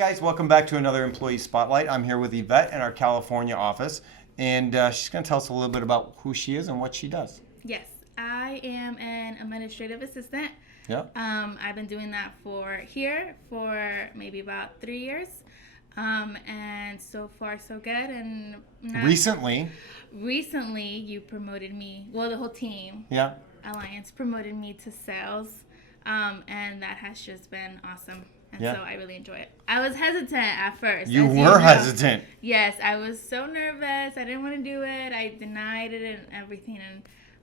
guys, welcome back to another Employee Spotlight. I'm here with Ivette in our California office, and she's going to tell us a little bit about who she is and what she does. Yes, I am an administrative assistant. Yeah. I've been doing that for maybe about 3 years. And so far so good. And Recently, you promoted me. Well, the whole team. Yeah. Alliance promoted me to sales. And that has just been awesome. And Yeah. so I really enjoy it. I was hesitant at first. You as were know. hesitant. Yes, I was so nervous. I didn't want to do it. I denied it and everything.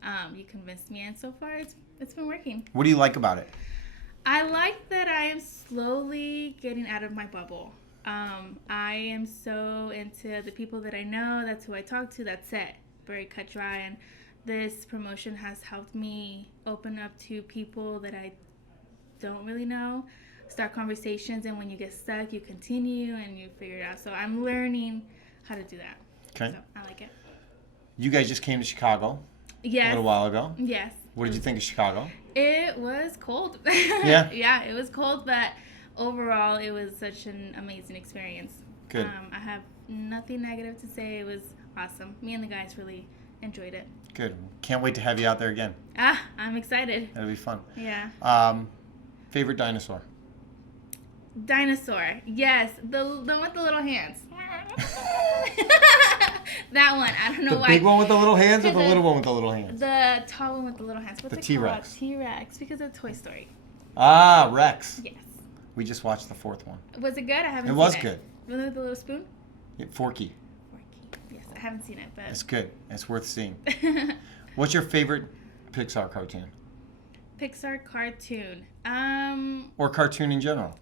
And you convinced me. And so far, it's been working. What do you like about it? I like that I am slowly getting out of my bubble. I am so into the people that I know. That's who I talk to. That's it. Very cut dry. And this promotion has helped me open up to people that I don't really know, start conversations, and when you get stuck, you continue and you figure it out. So I'm learning how to do that. Okay. So I like it. You guys just came to Chicago Yes. a little while ago. Yes. What did you think of Chicago? It was cold. Yeah? Yeah, it was cold, but overall, it was such an amazing experience. Good. I have nothing negative to say. It was awesome. Me and the guys really enjoyed it. Good. Can't wait to have you out there again. I'm excited. That'll be fun. Yeah. Favorite dinosaur? Dinosaur. Yes, the one with the little hands. That one. I don't know The why. big one with the little hands or the little one with the little hands? The tall one with the little hands. What's The it T-Rex. called? T-Rex, because of Toy Story. Ah, Rex. Yes. We just watched the fourth one. Was it good? I haven't It seen was it. good. Was it with the little spoon? Yeah, Forky. Yes, I haven't seen it, but It's good. It's worth seeing. What's your favorite Pixar cartoon? Pixar cartoon. Or cartoon in general?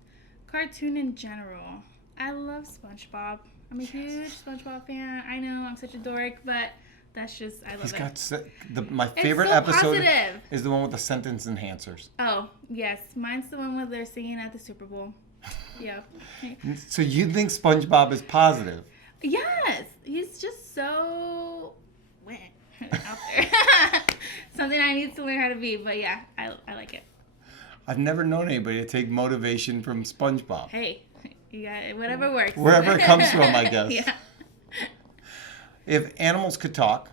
Cartoon in general. I love SpongeBob. I'm a huge SpongeBob fan. I know I'm such a dork, but that's just I love He's it. got my favorite so episode positive. is the one with the sentence enhancers. Oh yes, mine's the one where they're singing at the Super Bowl. Yeah. So you think SpongeBob is positive? Yes, he's just so out there. Something I need to learn how to be, but yeah, I like it. I've never known anybody to take motivation from SpongeBob. Hey, you got it. Whatever works. Wherever it comes from, I guess. Yeah. If animals could talk,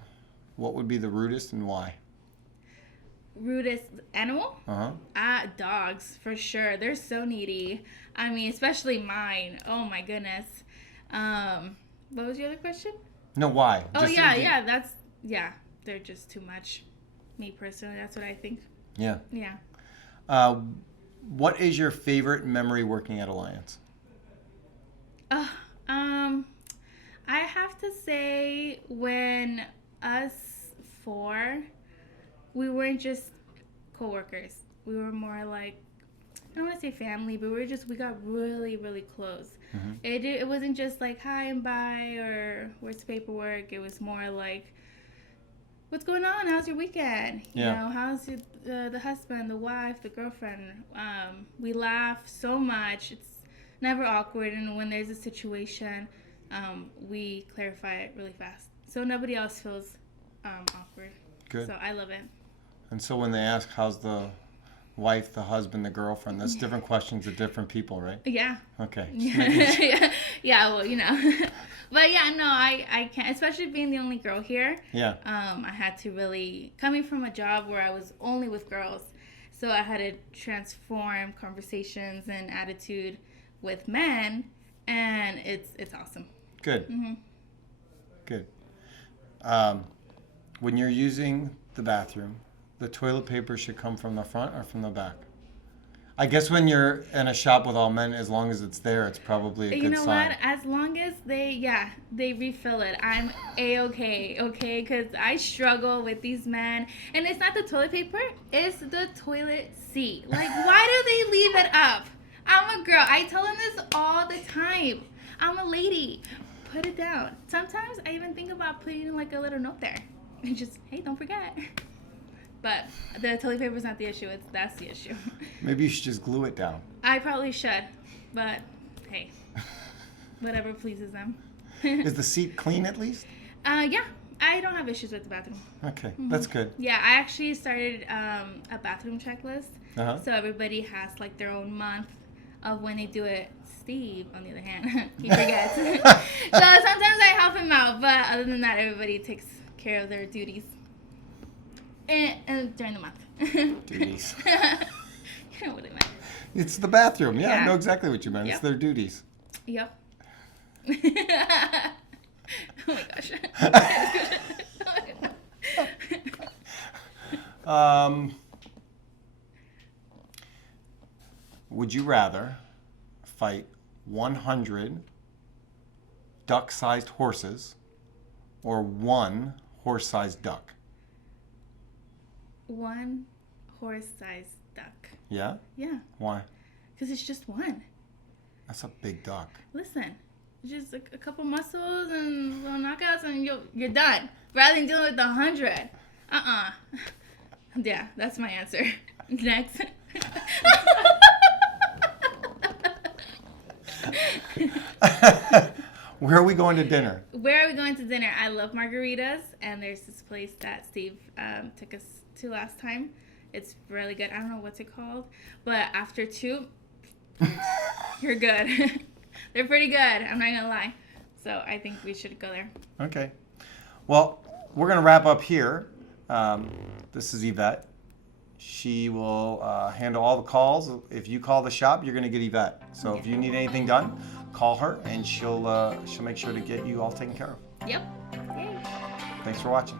what would be the rudest and why? Rudest animal? Uh-huh. Dogs, for sure. They're so needy. I mean, especially mine. Oh my goodness. What was your other question? No, why? Oh Just yeah. They're just too much. Me personally, that's what I think. Yeah. Yeah. What is your favorite memory working at Alliance? I have to say when us four, we weren't just coworkers. We were more like, I don't want to say family, but we got really, really close. Mm-hmm. It wasn't just like hi and bye or where's the paperwork. It was more like, what's going on? How's your weekend? You know, how's the husband, the wife, the girlfriend? We laugh so much. It's never awkward. And when there's a situation, we clarify it really fast. So nobody else feels awkward. Good. So I love it. And so when they ask how's the wife, the husband, the girlfriend, that's different questions to different people, right? Yeah. Okay. Yeah, well, you know. But yeah, no, I can't, especially being the only girl here. Yeah. I had to really, coming from a job where I was only with girls, so I had to transform conversations and attitude with men, and it's awesome. Good. Mm-hmm. Good. When you're using the bathroom, the toilet paper should come from the front or from the back? I guess when you're in a shop with all men, as long as it's there, it's probably a good sign. You know what? As long as they refill it, I'm A-okay, okay? Because I struggle with these men. And it's not the toilet paper, it's the toilet seat. Like, why do they leave it up? I'm a girl. I tell them this all the time. I'm a lady. Put it down. Sometimes I even think about putting like a little note there. And just, hey, don't forget. But the toilet paper is not the issue. That's the issue. Maybe you should just glue it down. I probably should. But, hey, whatever pleases them. Is the seat clean at least? Yeah. I don't have issues with the bathroom. Okay, that's good. Yeah, I actually started a bathroom checklist. Uh-huh. So everybody has like their own month of when they do it. Steve, on the other hand, he forgets. So sometimes I help him out, but other than that, everybody takes care of their duties. And during the month. Duties. You know what I meant. It's the bathroom. Yeah, I Yeah. know exactly what you meant. Yep. It's their duties. Yep. Oh my gosh. Would you rather fight 100 duck-sized horses or one horse-sized duck? One horse-sized duck. Yeah? Yeah, Why? because it's just one. That's a big duck. Listen, just a couple muscles and little knockouts and you're done. Rather than dealing with 100. Yeah, that's my answer. Next. Where are we going to dinner? Where are we going to dinner? I love margaritas, and there's this place that Steve took us to last time. It's really good. I don't know what's it called, but after 2, you're good. They're pretty good. I'm not gonna lie. So I think we should go there. Okay. Well, we're going to wrap up here. This is Ivette. She will handle all the calls. If you call the shop, you're going to get Ivette. So if you need anything done, call her, and she'll make sure to get you all taken care of. Yep. Yay. Thanks for watching.